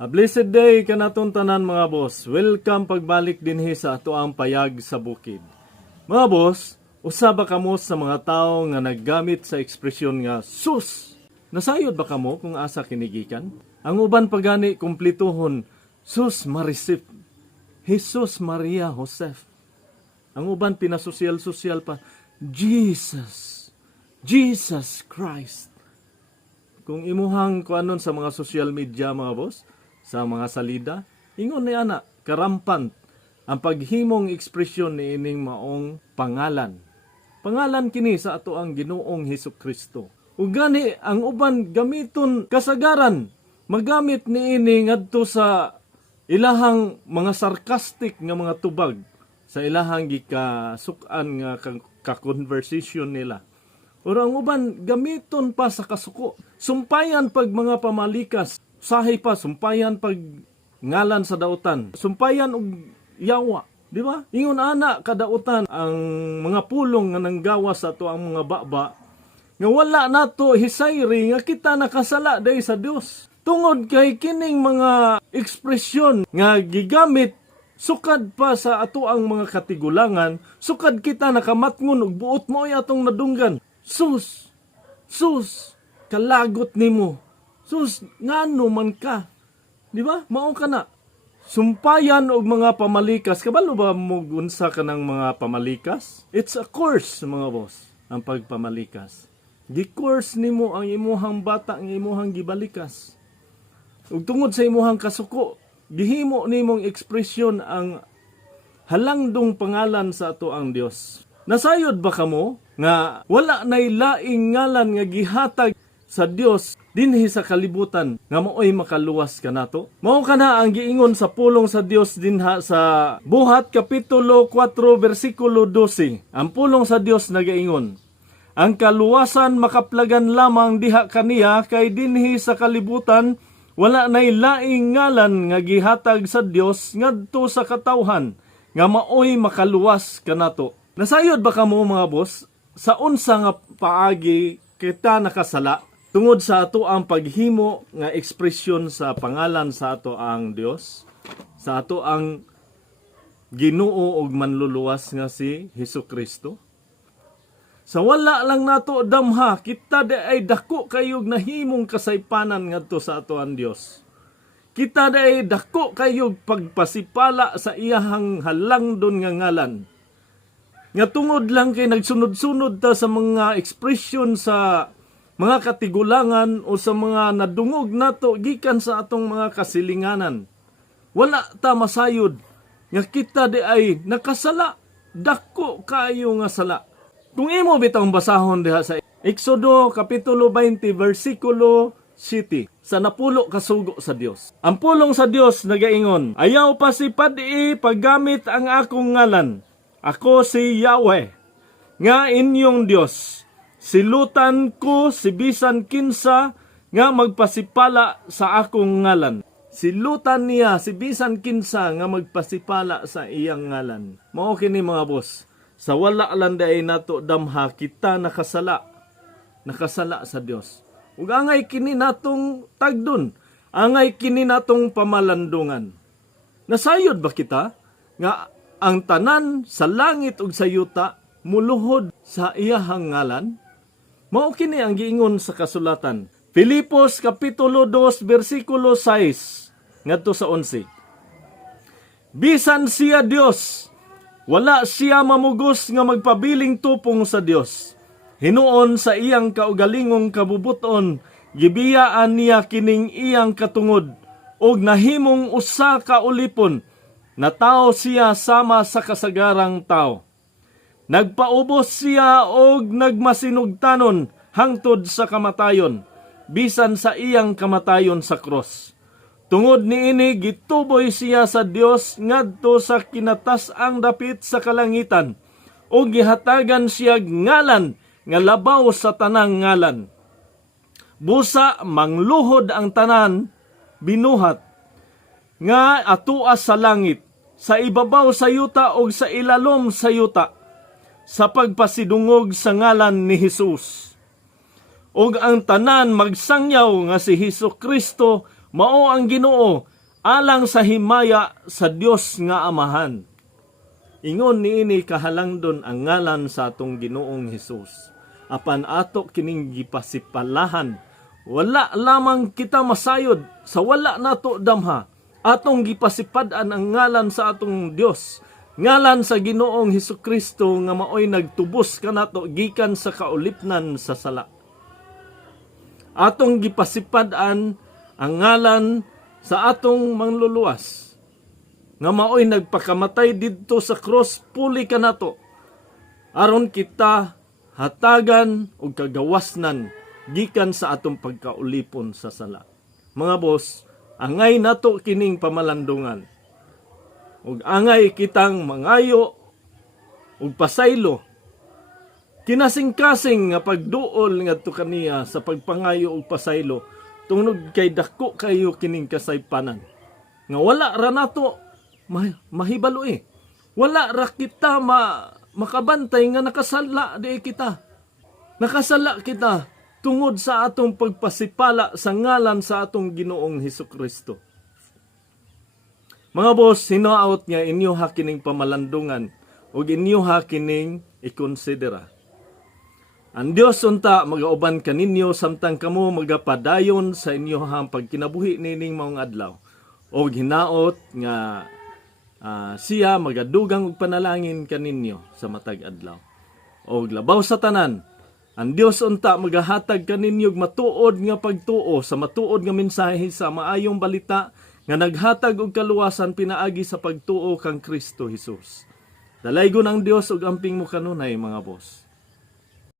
A blessed day kanaton tanan mga boss. Welcome pagbalik dinhi sa ato ang payag sa bukid. Mga boss, usa ba kamo sa mga tao nga naggamit sa ekspresyon nga sus? Nasayod ba kamo kung asa kinigikan? Ang uban pagani kumplituhon, sus marisip, Jesus Maria Joseph. Ang uban pinasosyal-sosyal pa, Jesus Christ. Kung imuhang kuanon sa mga social media mga boss, sa mga salida, ingon ni ana, karampant ang paghimong ekspresyon ni ining maong pangalan. Pangalan kini sa ato ang Ginoong Hesukristo. Ug gani ang uban gamiton kasagaran, magamit ni ini ngadto sa ilahang mga sarcastic nga mga tubag, sa ilahang gikasukan nga ka-conversation nila. O ang uban gamiton pa sa kasuko, sumpayan pag mga pamalikas, sahay pa, sumpayan pag ngalan sa dautan. Sumpayan og yawa. Di ba? Ingon ana kadautan ang mga pulong nga nanggawa sa ato ang mga baba. Nga wala nato hisayri nga kita nakasala dahil sa Dios. Tungod kay kining mga ekspresyon nga gigamit sukad pa sa ato ang mga katigulangan, sukad kita nakamatngon og buot mo ay atong nadunggan. Sus, kalagot nimo. Sus, ngano man ka? Di ba? Mao ka na. Sumpayan og mga pamalikas. Kabalo ba mo unsa ka ng mga pamalikas? It's a course, mga boss, ang pagpamalikas. Gi-course nimo ang imuhang bata, ang imuhang gibalikas. Ug tungod sa imuhang kasuko, gihimo nimong ekspresyon ang halangdong pangalan sa ato ang Dios. Nasayod ba kamo nga wala nay laing ngalan nga gihatag sa Dios dinhi sa kalibutan nga maoy makaluwas kanato? Mao kana ang giingon sa pulong sa Dios dinha sa Buhat kapitulo 4 bersikulo 12. Ang pulong sa Dios nagaingon, ang kaluwasan makaplagan lamang diha kaniya kay dinhi sa kalibutan wala nay laing ngalan nga gihatag sa Dios ngadto sa katawhan nga maoy makaluwas kanato. Nasayod ba kamo mga boss sa unsa nga paagi kita nakasala tungod sa ato ang paghimo nga ekspresyon sa pangalan sa ato ang Dios, sa ato ang Ginoo ug manluluwas nga si Hesukristo? Sa wala lang nato damha, kita ay dako kayog nahimong kasaypanan ngadto sa ato ang Dios. Kita ay dako kayog pagpasipala sa iyahang halangdon nga ngalan. Nga tungod lang kay nagsunod-sunod ta sa mga ekspresyon sa mga katigulangan o sa mga nadungog nato gikan sa atong mga kasilinganan. Wala ta masayod nga kita di ay nakasala, dako kayo nga sala. Kung imo bitang basahon diha sa Exodo kapitulo 20 bersikulo 7, sa napulo kasugo sa Dios. Ang pulong sa Dios nagaingon, ayaw pa si padi paggamit ang akong ngalan. Ako si Yahweh, nga inyong Dios. Silutan ko si bisan kinsa nga magpasipala sa akong ngalan. Silutan niya si bisan kinsa nga magpasipala sa iyang ngalan. Mao kini mga boss, sa wala lang day nato damha kita nakasala sa Dios. Ug angay kini natong tagdon, angay kini natong pamalandungan. Nasayod ba kita nga ang tanan sa langit ug sa yuta muluhod sa iyahang ngalan? Mao kini ang giingon sa kasulatan. Filipos kapitulo 2 bersikulo 6 ngadto sa 11. Bisan siya Dios, wala siya mamugos nga magpabiling tupong sa Dios. Hinuon sa iyang kaugalingong kabubuton, gibiyaan niya kining iyang katungod og nahimong usa ka ulipon na tao siya sama sa kasagarang tao. Nagpaubos siya og nagmasinugtanon hangtod sa kamatayon, bisan sa iyang kamatayon sa cross. Tungod niini gituboy siya sa Dios ngadto sa kinatas-ang dapit sa kalangitan, og gihatagan siya ngalan nga labaw sa tanang ngalan. Busa mangluhod ang tanan binuhat nga atua sa langit, sa ibabaw sa yuta o sa ilalom sa yuta, sa pagpasidungog sa ngalan ni Jesus. ug ang tanan magsangyaw nga si Hesukristo mao ang Ginoo alang sa himaya sa Dios nga Amahan. Ingon niini kahalangdon ang ngalan sa atong Ginoong Hesus. Apan ato kining gipasipalahan, wala lamang kita masayod sa wala nato damha. Atong gipasipad-an ang ngalan sa atong Dios, ngalan sa Ginoong Hesukristo nga maoy nagtubos kanato gikan sa kaulipnan sa sala. Atong gipasipad-an ang ngalan sa atong mangluluwas, nga maoy nagpakamatay didto sa cross puli kanato, aron kita hatagan o kagawasnan gikan sa atong pagkaulipon sa sala. Mga boss, angay nato kining pamalandungan. Ug angay kitang mangayo ug pasaylo. Kinasing-kasing nga pagduol ngadto kaniya sa pagpangayo ug pasaylo tungod kay dako kayo kining kasaypanan. Nga wala ra nato mahibalo eh. Wala ra kita makabantay nga nakasala di kita. Nakasala kita tungod sa atong pagpasipala sa ngalan sa atong Ginoong Hesukristo. Mga boss, hinaot nga inyo ha kining pamalandungan o inyo ha kining ikonsidera. Ang Dios unta magauban kaninyo samtang kamo magapadayon sa inyo hang pagkinabuhi nining maong adlaw. O hinaot nga siya magadugang og panalangin kaninyo sa matag adlaw. O labaw sa tanan, ang Dios unta magahatag kaninyo matuod nga pagtuo sa matuod nga mensahe sa maayong balita nga naghatag og kaluwasan pinaagi sa pagtuo kang Kristo Hesus. Dalaygon ang Dios og amping mo kanunay mga boss.